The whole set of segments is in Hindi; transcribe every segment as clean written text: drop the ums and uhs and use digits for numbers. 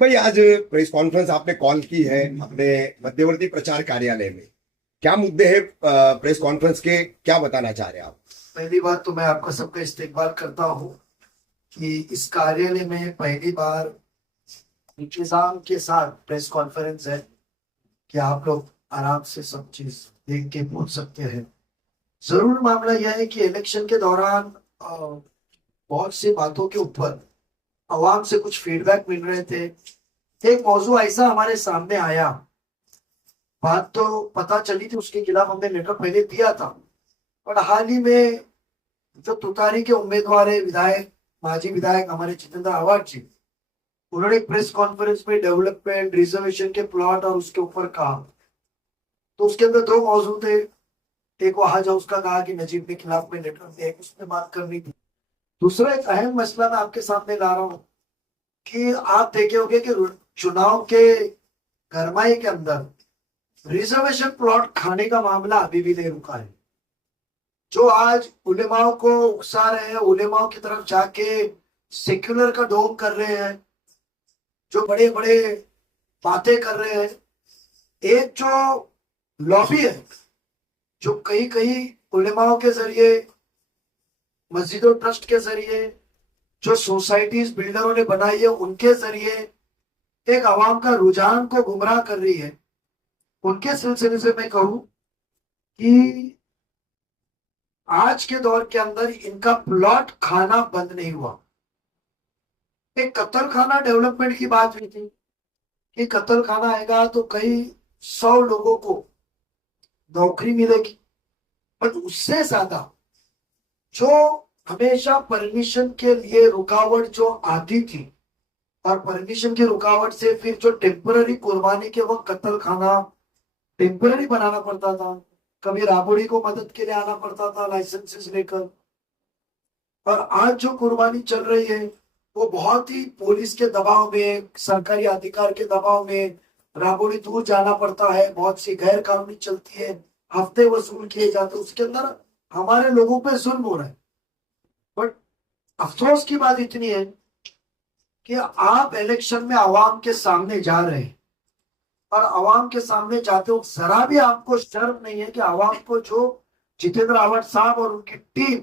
भाई आज प्रेस कॉन्फ्रेंस आपने कॉल की है अपने मध्यवर्ती प्रचार कार्यालय में। क्या मुद्दे हैं प्रेस कॉन्फ्रेंस के, क्या बताना चाह रहे हैं आप? पहली बात तो मैं आपका सबका इस्तेकबाल करता हूँ कि इस कार्यालय में पहली बार इंतजाम के साथ प्रेस कॉन्फ्रेंस है कि आप लोग आराम से सब चीज देख के पूछ सकते हैं। जरूर मामला यह है कि इलेक्शन के दौरान बहुत सी बातों के ऊपर आवाम से कुछ फीडबैक मिल रहे थे। एक मौजू ऐसा हमारे सामने आया, बात तो पता चली थी, उसके खिलाफ हमने लेटर पहले दिया था, पर हाल ही में जो तुतारी के उम्मीदवार है विधायक, माजी विधायक हमारे जितेंद्र आवाज जी, उन्होंने प्रेस कॉन्फ्रेंस में डेवलपमेंट रिजर्वेशन के प्लॉट और उसके ऊपर कहा। तो उसके अंदर दो मौजू थे। एक वहां जो उसका कहा कि नजीब के खिलाफ में लेटर दिया, उसमें बात करनी थी। दूसरा एक अहम मसला मैं आपके सामने ला रहा हूँ कि आप देखे होंगे कि चुनाव के गरमाई के अंदर रिजर्वेशन प्लॉट खाने का मामला अभी भी नहीं रुका है। जो आज उलेमाओं को उकसा रहे हैं, उलेमाओं की तरफ जाके सेक्युलर का ढोंग कर रहे हैं, जो बड़े बड़े बातें कर रहे हैं, एक जो लॉबी है जो कहीं कहीं उलेमाओं के जरिए, मस्जिदों ट्रस्ट के जरिए, जो सोसाइटीज बिल्डरों ने बनाई है उनके जरिए एक आवाम का रुझान को गुमराह कर रही है, उनके सिलसिले से मैं कहूं कि आज के दौर के अंदर इनका प्लॉट खाना बंद नहीं हुआ। एक कत्ल खाना डेवलपमेंट की बात हुई थी कि कत्ल खाना आएगा तो कई 100 लोगों को नौकरी मिलेगी, पर उससे ज्यादा जो हमेशा परमिशन के लिए रुकावट जो आती थी, और परमिशन की रुकावट से फिर जो टेम्पररी कुर्बानी के वक्त कत्ल खाना टेम्पररी बनाना पड़ता था, कभी राबड़ी को मदद के लिए आना पड़ता था लाइसेंसेस लेकर, और आज जो कुर्बानी चल रही है वो बहुत ही पुलिस के दबाव में, सरकारी अधिकार के दबाव में राबड़ी दूर जाना पड़ता है, बहुत सी गैर कानूनी चलती है, हफ्ते वसूल किए जाते, उसके अंदर हमारे लोगों पे जुल्म हो रहा है। बट अफसोस की बात इतनी है कि आप इलेक्शन में आवाम के सामने जा रहे हैं, और आवाम के सामने जाते हो जरा भी आपको शर्म नहीं है कि आवाम को जो जितेंद्र आवाज साहब और उनकी टीम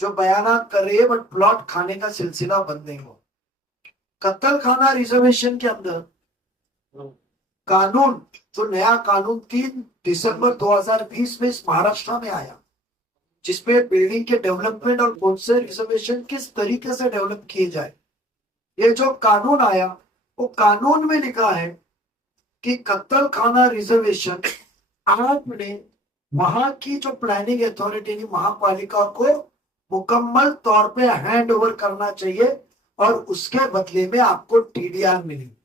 जो बयानात कर रही है, बट प्लॉट खाने का सिलसिला बंद नहीं हो। कत्ल खाना रिजर्वेशन के अंदर कानून, जो नया कानून 3 दिसंबर 2020 में इस महाराष्ट्र में आया, जिसपे बिल्डिंग के डेवलपमेंट और कौन से रिजर्वेशन किस तरीके से डेवलप किए जाए, ये जो कानून आया वो कानून में लिखा है कि कत्ल खाना रिजर्वेशन आपने वहां की जो प्लानिंग अथॉरिटी महापालिका को मुकम्मल तौर पे हैंड ओवर करना चाहिए, और उसके बदले में आपको टीडीआर मिलेगी,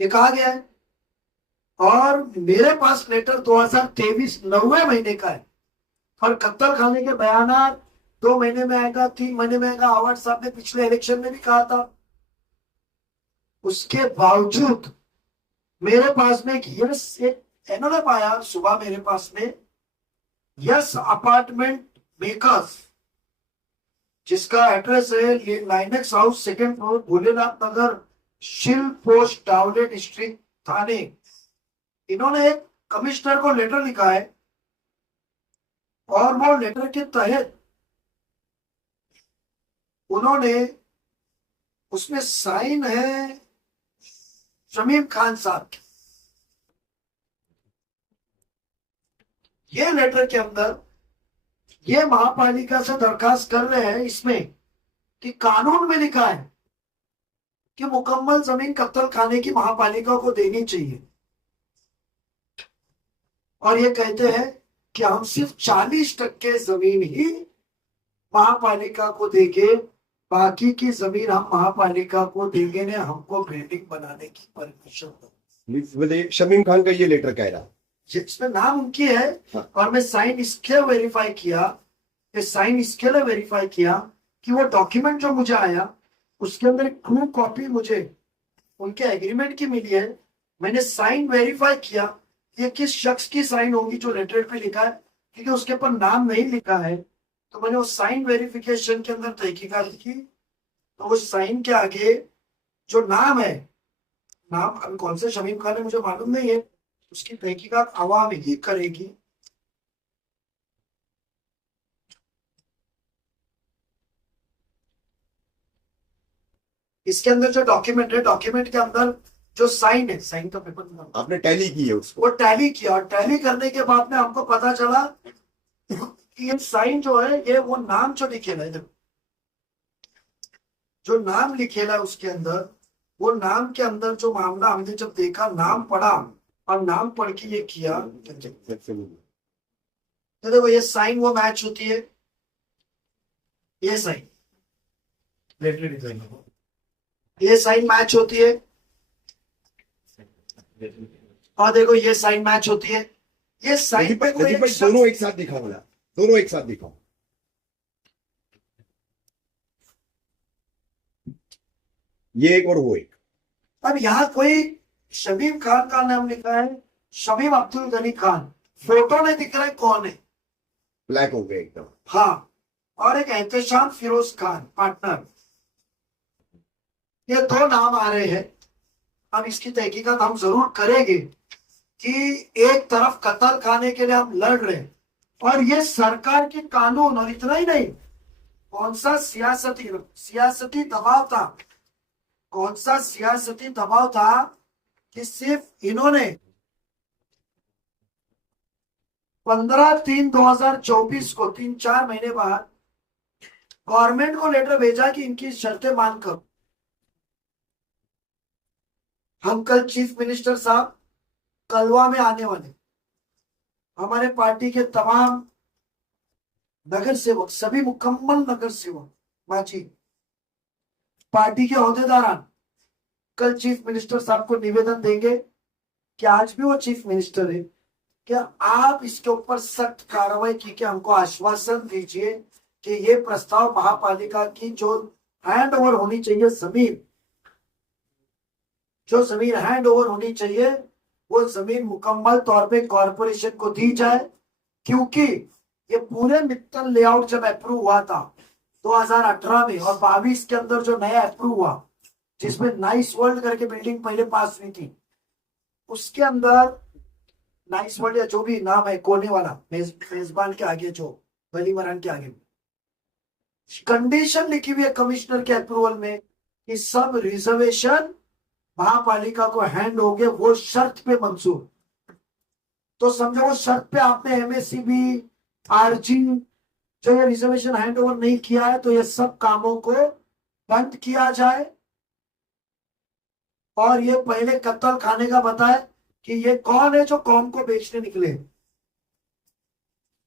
ये कहा गया है। और मेरे पास लेटर 2023 9वें महीने का है, और कत्ल खाने के बयानात 2 महीने में आएगा, 3 महीने में आएगा, आवाज साहब ने पिछले इलेक्शन में भी कहा था। उसके बावजूद मेरे पास में एक इन्होंने पाया सुबह मेरे पास में यस अपार्टमेंट मेकर्स, जिसका एड्रेस है Linex House, 2nd floor, Bholenath Nagar, Shil post, डाउलेट street, थाने। इन्होंने एक कमिश्नर को लेटर लिखा है, और वो लेटर के तहत उन्होंने, उसमें साइन है शमीम खान साहब की। ये लेटर के अंदर ये महापालिका से दरखास्त कर रहे हैं इसमें कि कानून में लिखा है कि मुकम्मल जमीन कत्ल खाने की महापालिका को देनी चाहिए, और ये कहते हैं कि हम सिर्फ 40% जमीन ही महापालिका को देंगे, बाकी की जमीन हम महापालिका को देंगे ने हमको बिल्डिंग बनाने की परमिशन दो। शमीम खान का ये लेटर कह रहा है, जिसमें नाम उनकी है। हाँ। और मैं साइन इसके वेरीफाई किया, साइन इसके लिए वेरीफाई किया कि वो डॉक्यूमेंट जो मुझे आया उसके अंदर एक ट्रू कॉपी मुझे उनके एग्रीमेंट की मिली है। मैंने साइन वेरीफाई किया, ये किस शख्स की साइन होगी जो लेटर पे लिखा है, क्योंकि उसके ऊपर नाम नहीं लिखा है। तो मैंने वो साइन वेरिफिकेशन के अंदर तहकीकात की, तो वो साइन के आगे जो नाम है, नाम अब कौन से शमीम खान है मुझे मालूम नहीं है, उसकी तहकीकात अवाम ही करेगी। इसके अंदर जो डॉक्यूमेंट है, डॉक्यूमेंट के अंदर जो साइन है, साइन का पेपर निकालो। आपने टैली की है उसको? वो टैली किया, और टैली करने के बाद में हमको पता चला कि ये साइन जो है, ये वो नाम जो लिखेला है, देखो जो नाम लिखेला है उसके अंदर, वो नाम के अंदर जो मामला हमने जब देखा, नाम पढ़ा और नाम पढ़ के ये किया, तो देखो ये साइन वो मैच होती है, ये साइन ये साइन मैच होती है, और देखो ये साइन मैच होती है। ये साइन नजीब पे भाई, कोई नजीब एक भाई शख्स- दोनों एक साथ दिखाओ ना, दोनों एक साथ दिखाओ। ये एक और वो एक। अब यहाँ कोई शमीम खान का नाम लिखा है, शमीम अब्दुल गनी खान, फोटो नहीं दिख रहा है कौन है। ब्लैक हो गए एकदम। हाँ, और एक एहतशाम फिरोज खान पार्टनर, ये दो नाम आ रहे हैं। अब इसकी तहकीकात हम जरूर करेंगे कि एक तरफ कत्ल खाने के लिए हम लड़ रहे हैं, और ये सरकार के कानून, और इतना ही नहीं, कौन सा सियासती दबाव था, कौन सा सियासती दबाव था कि सिर्फ इन्होंने 15/3/2024 को 3-4 महीने बाद गवर्नमेंट को लेटर भेजा कि इनकी शर्तें मान करो। हम कल चीफ मिनिस्टर साहब कलवा में आने वाले, हमारे पार्टी के तमाम नगर सेवक, सभी मुकम्मल नगर सेवक माची, पार्टी के ओहदेदारान कल चीफ मिनिस्टर साहब को निवेदन देंगे कि आज भी वो चीफ मिनिस्टर है, क्या आप इसके ऊपर सख्त कार्रवाई की के हमको आश्वासन दीजिए कि ये प्रस्ताव महापालिका की जो हैंड ओवर होनी चाहिए जमीन, जो जमीन हैंड ओवर होनी चाहिए, वो जमीन मुकम्मल तौर पे कॉरपोरेशन को दी जाए। क्योंकि ये पूरे मित्तल लेआउट जब अप्रूव हुआ था 2018 में और 22 के अंदर जो नया अप्रूव हुआ, जिसमें नाइस वर्ल्ड करके बिल्डिंग पहले पास हुई थी, उसके अंदर नाइस वर्ल्ड या जो भी नाम है कोने वाला, मेजबान के आगे, जो गली मरान के आगे कंडीशन लिखी हुई है कमिश्नर के अप्रूवल में कि सब रिजर्वेशन महापालिका को हैंड होंगे, वो शर्त पे मंजूर। तो समझो वो शर्त पे आपने एमएससीबी, आरजी, जो ये रिजर्वेशन हैंड ओवर नहीं किया है, तो ये सब कामों को बंद किया जाए। और ये पहले कत्ल खाने का बताए कि ये कौन है जो कौम को बेचने निकले।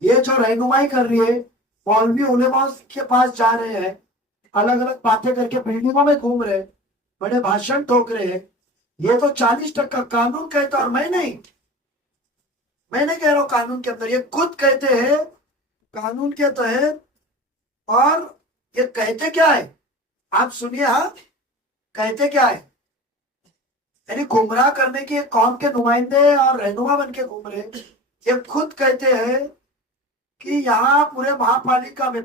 ये जो रहनुमाई कर रही है, मौलवी उलेमा के पास जा रहे हैं, अलग अलग बातें करके बिल्डिंगों में घूम रहे, बड़े भाषण ठोक रहे हैं, ये तो 40% कानून कहता, और मैं नहीं, मैं नहीं कह रहा हूं कानून के अंदर, ये खुद कहते हैं कानून के तहत। और ये कहते क्या है, आप सुनिए, हाँ कहते क्या है, यानी गुमराह करने की एक कौम के नुमाइंदे और रहनुमा बन के घूम रहे। ये खुद कहते हैं कि यहाँ पूरे महापालिका में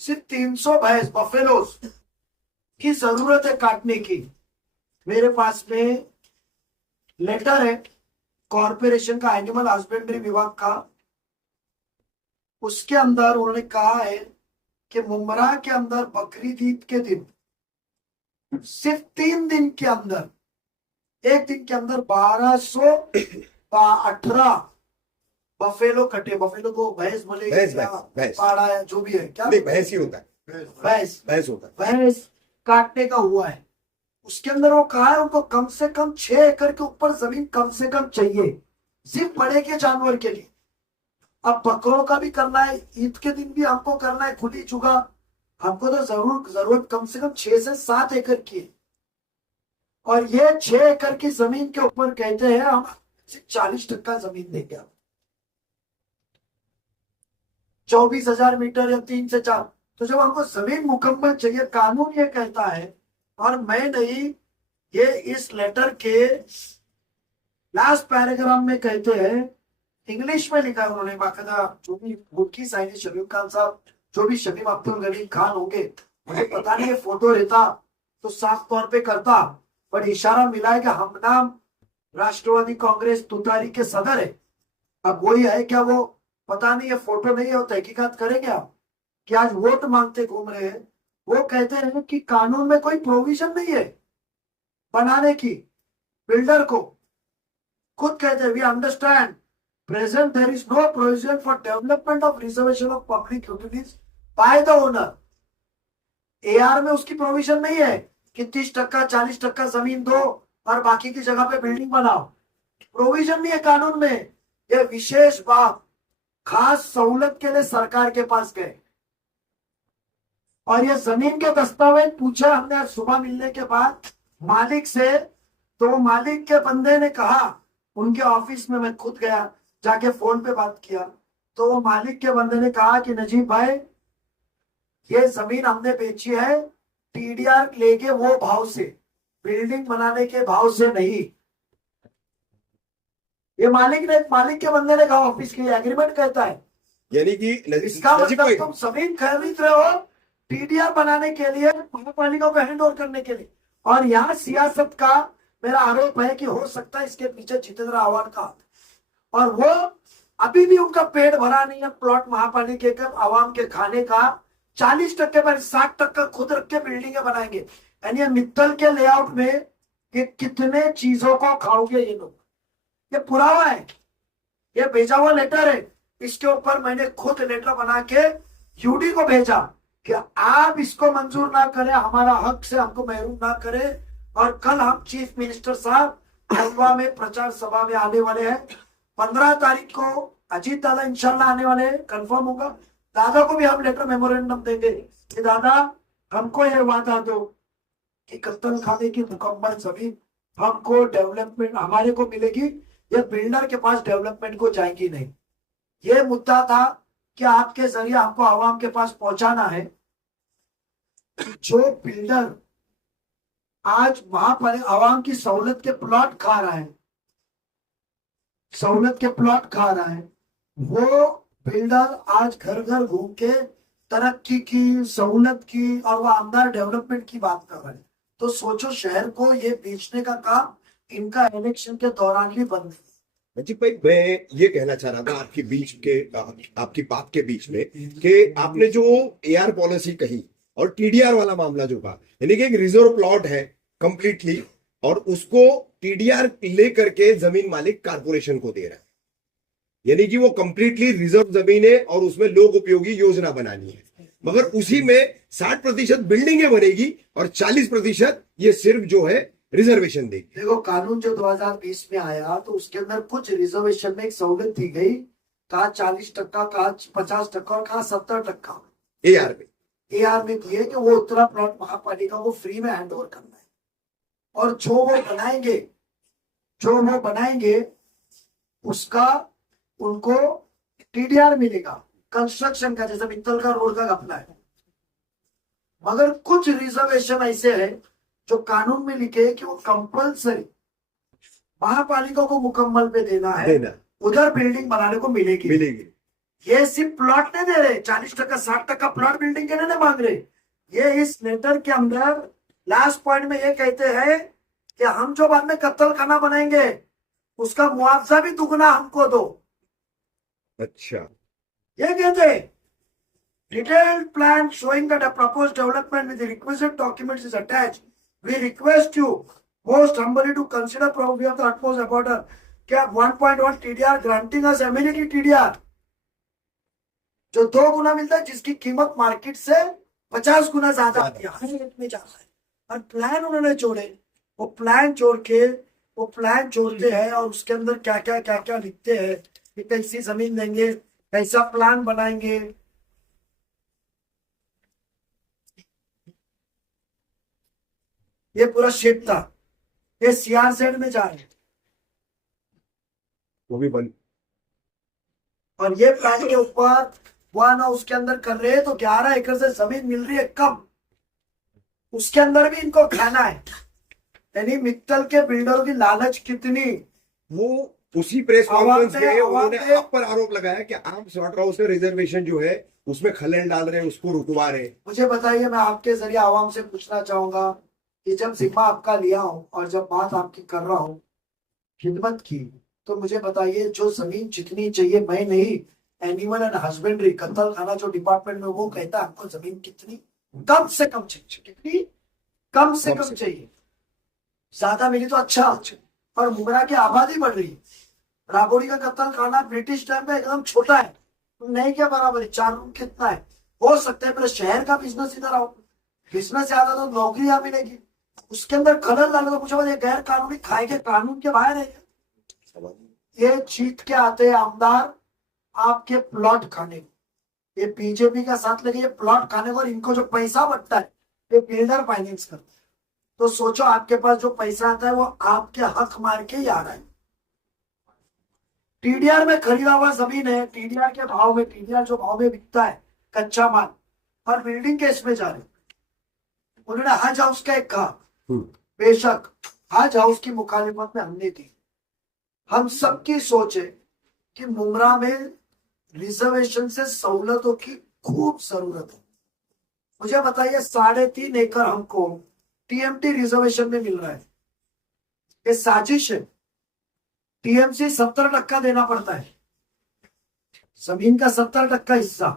सिर्फ 300 भैंस बफेलोस की जरूरत है काटने की। मेरे पास में लेटर है कॉरपोरेशन का, एनिमल हस्बेंड्री विभाग का, उसके अंदर उन्होंने कहा है कि मुमरा के अंदर बकरीद ईद के दिन सिर्फ 3 दिन के अंदर, एक दिन के अंदर 1218 बफेलो कटे। बफेलो को भैंस बोले, भैंस पाड़ा है जो भी है, क्या नहीं, भैंस ही होता है, भैंस होता है। भैंस काटने का हुआ है। उसके अंदर वो कहा है उनको कम से कम 6 एकड़ के ऊपर जमीन कम से कम चाहिए, सिर्फ बड़े के जानवर के लिए। अब बकरों का भी करना है, ईद के दिन भी हमको करना है, खुली चुगा, हमको तो जरूरत कम से कम 6 से 7 एकड़ की है। और ये 6 एकड़ की जमीन के ऊपर कहते हैं हम सिर्फ 40% जमीन देंगे, 24,000 मीटर या 3 से 4। तो जब हमको जमीन मुकम्मल चाहिए, कानून ये कहता है, और मैं नहीं, ये इस लेटर के लास्ट पैराग्राफ में कहते हैं, इंग्लिश में लिखा है उन्होंने बाकायदा, जो भी मुल्की साइनी शमीम खान साहब, जो भी शमीम अब्दुल गनी खान होंगे, मुझे पता नहीं ये फोटो रहता तो साफ तौर पे करता, पर इशारा मिला है कि हम नाम राष्ट्रवादी कांग्रेस तुतारी के सदर है। अब वही है क्या वो, पता नहीं, ये फोटो नहीं है, वो तहकीकात करेंगे आप कि आज वोट मांगते घूम रहे हैं। वो कहते हैं कि कानून में कोई प्रोविजन नहीं है बनाने की, बिल्डर को खुद कहते हैं we understand present there is no provision for development of reservation of public utilities by the owner. AR में उसकी प्रोविजन नहीं है कि 30% 40% जमीन दो और बाकी की जगह पे बिल्डिंग बनाओ, प्रोविजन नहीं है कानून में। ये विशेष बात खास सहूलत के लिए सरकार के पास गए और ये जमीन के दस्तावेज पूछा हमने आज सुबह मिलने के बाद मालिक से, तो मालिक के बंदे ने कहा, उनके ऑफिस में मैं खुद गया, जाके फोन पे बात किया, तो वो मालिक के बंदे ने कहा कि नजीब भाई ये जमीन हमने बेची है टीडीआर लेके वो भाव से, बिल्डिंग बनाने के भाव से नहीं। ये मालिक के बंदे ने कहा, ऑफिस के एग्रीमेंट कहता है। यानी कि इसका मतलब तुम जमीन खरीद रहे हो टीडीआर बनाने के लिए, महापालिका को हैंड ओवर करने के लिए। और यहाँ सियासत का मेरा आरोप है कि हो सकता है इसके पीछे जितेंद्र आव्हाड का, और वो अभी भी उनका पेट भरा नहीं है प्लॉट महापालिका के आवाम के खाने का। 40% पर 60% खुद रख के बिल्डिंगें बनाएंगे। यानी मित्तल के लेआउट में कि कितने चीजों को खाओगे ये लोग, ये पुरावा है, ये भेजा हुआ लेटर है। इसके ऊपर मैंने खुद लेटर बना के यूडी को भेजा कि आप इसको मंजूर ना करें, हमारा हक से हमको महरूम ना करें। और कल हम चीफ मिनिस्टर साहब खंडवा में प्रचार सभा में आने वाले हैं। 15 तारीख को अजीत दादा इंशाल्लाह आने वाले हैं, कंफर्म होगा। दादा को भी हम लेटर मेमोरेंडम देंगे कि दादा हमको ये वादा दो कि कत्तल खाने की मुकम्मल जमीन हमको डेवलपमेंट हमारे को मिलेगी, ये बिल्डर के पास डेवलपमेंट को जाएगी नहीं। ये मुद्दा था कि आपके जरिए हमको आवाम के पास पहुंचाना है। जो बिल्डर आज वहां पर आवाम की सहूलत के प्लॉट खा रहा है, सहूलत के प्लॉट खा रहा है, वो बिल्डर आज घर घर घूम के तरक्की की, सहूलत की और वो आमदार डेवलपमेंट की बात कर रहे हैं। तो सोचो शहर को ये बेचने का काम इनका इलेक्शन के दौरान भी बंद है। अजीत भाई, मैं ये कहना चाह रहा था आपकी बात के बीच में कि आपने जो एआर पॉलिसी कही और टीडीआर वाला मामला जो कहा, यानी कि एक रिजर्व प्लॉट है कंप्लीटली और उसको टीडीआर लेकर के जमीन मालिक कारपोरेशन को दे रहा है, यानी कि वो कंप्लीटली रिजर्व जमीन है और उसमें लोक उपयोगी योजना बनानी है, मगर उसी में 60% बिल्डिंगें बनेगी और 40% ये सिर्फ जो है रिजर्वेशन देगी। देखो कानून जो 2020 में आया तो उसके अंदर कुछ रिजर्वेशन में एक सहूलत दी गई, कहा 40%, कहा 50% और कहा 70% एआर में दिए कि वो उतना प्लॉट महापालिका को फ्री में हैंड ओवर करना है। और जो वो बनाएंगे उसका उनको टीडीआर मिलेगा कंस्ट्रक्शन का, जैसे मित्तल का रोड का घपला है। मगर कुछ रिजर्वेशन ऐसे है जो कानून में लिखे कि वो कंपलसरी महापालिका को मुकम्मल पे देना है, उधर बिल्डिंग बनाने को मिलेगी। ये सिर्फ प्लॉट नहीं दे रहे, 40% 60% प्लॉट बिल्डिंग के नहीं मांग रहे। ये इस लेटर के अंदर लास्ट पॉइंट में ये कहते हैं कि हम जो बाद में कत्ल खाना बनाएंगे उसका मुआवजा भी दुगना हमको दो। अच्छा, ये कहते हैं detailed plan showing that a proposed development with the requisite documents is attached. We request you most humbly to consider probably of the utmost importance क्या 1.1 TDR granting us amenity TDR जो 2 गुना मिलता है, जिसकी कीमत मार्केट से 50 गुना ज्यादा आती है, हर रेट में जा रहा है। और प्लान उन्होंने जोड़े, वो प्लान जोड़ते हैं और उसके अंदर क्या क्या लिखते हैं कि कैसी जमीन देंगे, कैसा प्लान बनाएंगे। ये पूरा शेप था, ये सीआरजेड में जा रहे हैं, वो भी बंद। और ये प्लान के ऊपर ना उसके अंदर कर रहे हैं तो 11 एकड़ से जमीन मिल रही है कम, उसके अंदर भी इनको खाना है। यानी मित्तल के बिल्डरों की लालच कितनी। वो उसी प्रेस कॉन्फ्रेंस आवाम ने- में आवाम उन्होंने ने- आप पर आरोप लगाया कि आप स्लॉटर हाउस से रिजर्वेशन जो है उसमें खलल डाल रहे हैं, उसको रुकवा रहे हैं। मुझे बताइए, मैं आपके जरिए आवाम से पूछना चाहूंगा कि जब जिम्मा आपका लिया हूं और जब बात आपकी कर रहा हूं खिदमत की, तो मुझे बताइए जो जमीन जितनी चाहिए, मैं नहीं, एनिमल एंड हस्बेंड्री कत्ल खाना जो डिपार्टमेंट में वो कहता है हमको जमीन कितनी कम से कम चाहिए, कितनी कम से कम चाहिए, ज्यादा मिली तो अच्छा। और मुमरा की आबादी बढ़ रही है। राबोरी का कत्ल खाना ब्रिटिश टाइम में एकदम छोटा है, नहीं क्या बराबर है, 4 रूम कितना है। हो सकता है मेरे शहर का बिजनेस इधर आओ, बिजनेस ज्यादा तो नौकरियां मिलेगी, उसके अंदर खलल डालो तो मुझे बताइए गैर कानूनी खाए के कानून के बाहर है। ये जीत के आते हैं आमदार आपके प्लॉट खाने को, ये बीजेपी का साथ लगे, ये प्लॉट खाने को, और इनको जो पैसा बटता है ये बिल्डर फाइनेंस करता है। तो सोचो आपके पास जो पैसा आता है वो आपके हक मार के ही आ रहा है। टीडीआर में खरीदा हुआ जमीन है, टीडीआर के भाव में, टीडीआर जो भाव में बिकता है कच्चा माल, और बिल्डिंग केस में जा रहे। उन्होंने हज हाउस का एक कहा, बेशक हज हाउस की मुखालिफत में हमने दी। हम सबकी सोच है कि मुमरा में रिजर्वेशन से सहूलतों की खूब जरूरत है। मुझे बताइए 3.5 एकड़ हमको टीएमटी रिजर्वेशन में मिल रहा है, ये साजिश है। टीएमसी 70% देना पड़ता है, जमीन का 70% हिस्सा।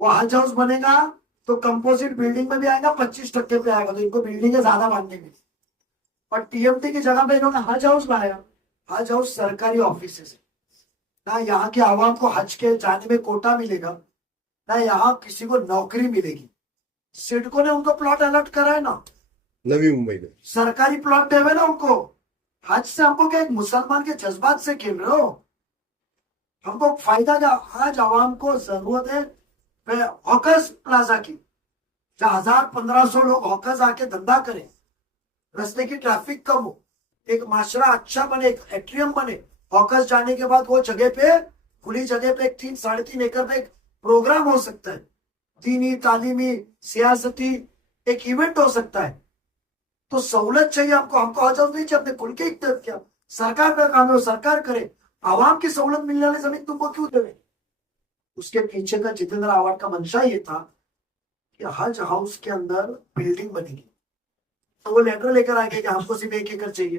वो हज हाउस बनेगा तो कंपोजिट बिल्डिंग में भी आएगा, 25% पे आएगा, तो इनको बिल्डिंगें ज्यादा बांधने मिली। और टीएमटी की जगह पे इन्होंने हज हाउस लाया। हज हाउस सरकारी ऑफिस है ना, यहाँ के आवाम को हज के जाने में कोटा मिलेगा, ना यहाँ किसी को नौकरी मिलेगी। सिडको ने उनको प्लॉट अलॉट करा है ना, नवी मुंबई में सरकारी प्लॉट देवे ना उनको। हज से हमको क्या एक मुसलमान के जज्बात से खेल रहे हो? हमको फायदा क्या? आज आवाम को जरूरत है हॉकर्स प्लाजा की, जहाँ 1000-1500 लोग हॉकर्स आके धंधा करें, रास्ते की ट्रैफिक कम हो, एक माशरा अच्छा बने, एक एट्रियम बने। हॉकर्स जाने के बाद वो जगह पे, खुली जगह पे, 3-3.5 एकड़ पे एक प्रोग्राम हो सकता है, दीनी, तालीमी, सियासती, एक इवेंट हो सकता है। तो सहूलत चाहिए हमको, हमको हज हाउस नहीं चाहिए, अपने खुल के इख्तियार किया। सरकार का काम है वो सरकार करे, आवाम की सहूलत मिलने वाली जमीन तुमको क्यों देवे? उसके पीछे का जितेंद्र आवाड का मंशा ये था कि हज हाउस के अंदर बिल्डिंग बनेगी, तो वो लेटर लेकर आएंगे कि हमको सिर्फ 1 एकड़ चाहिए,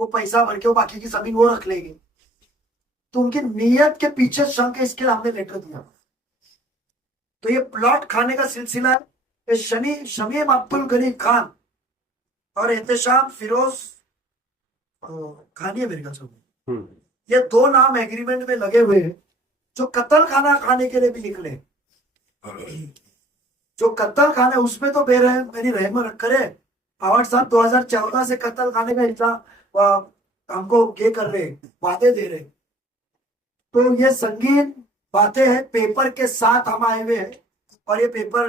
वो पैसा भर के वो बाकी की जमीन वो रख लेंगे। तो उनकी नीयत के पीछे शंक है, इसके लिए हमने लेटर दिया। तो ये प्लॉट खाने का सिलसिला है। ये शमीम अब्दुल गनी खान और एहतशाम फिरोज खानी है मेरे ख्याल, ये 2 नाम एग्रीमेंट में लगे हुए हैं, जो कत्ल खाना खाने के लिए भी निकले। जो कत्ल खाना है उसमें तो मेरी रहमत करे, आवाड साहब 2014 से कत्ल खाने का हिस्सा हमको ये कर रहे, वादे दे रहे। तो ये संगीन बातें हैं, पेपर के साथ हम आए हुए हैं। और ये पेपर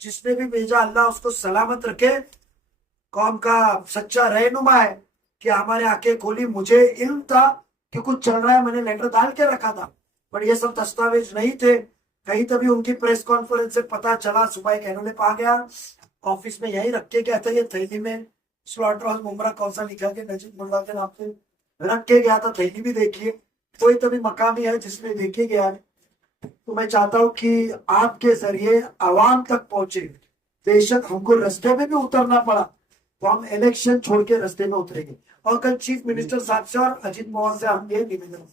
जिसने भी भेजा अल्लाह उसको सलामत रखे, कौम का सच्चा रहनुमा है कि हमारे आंखें खोली। मुझे इल्म था कि कुछ चल रहा है, मैंने लेटर डाल के रखा था, पर ये सब दस्तावेज नहीं थे। कहीं तभी उनकी प्रेस कॉन्फ्रेंस से पता चला, सुबह एक एनोलेप आ गया, ऑफिस में यही रख के गया था, ये थैली में स्लॉटर हाउस मुमरा कौन सा लिखा के नजीब मुल्ला के नाम से रख के गया था। थैली भी देखिए, कोई तभी मकामी है जिसमें देखे गया है। तो मैं चाहता हूं कि आपके जरिए आवाम तक पहुंचे। बेशक हमको रास्ते में भी उतरना पड़ा, तो हम इलेक्शन छोड़ के रास्ते में उतरेंगे। और कल चीफ मिनिस्टर साहब से और अजीत पवार से हम ये निवेदन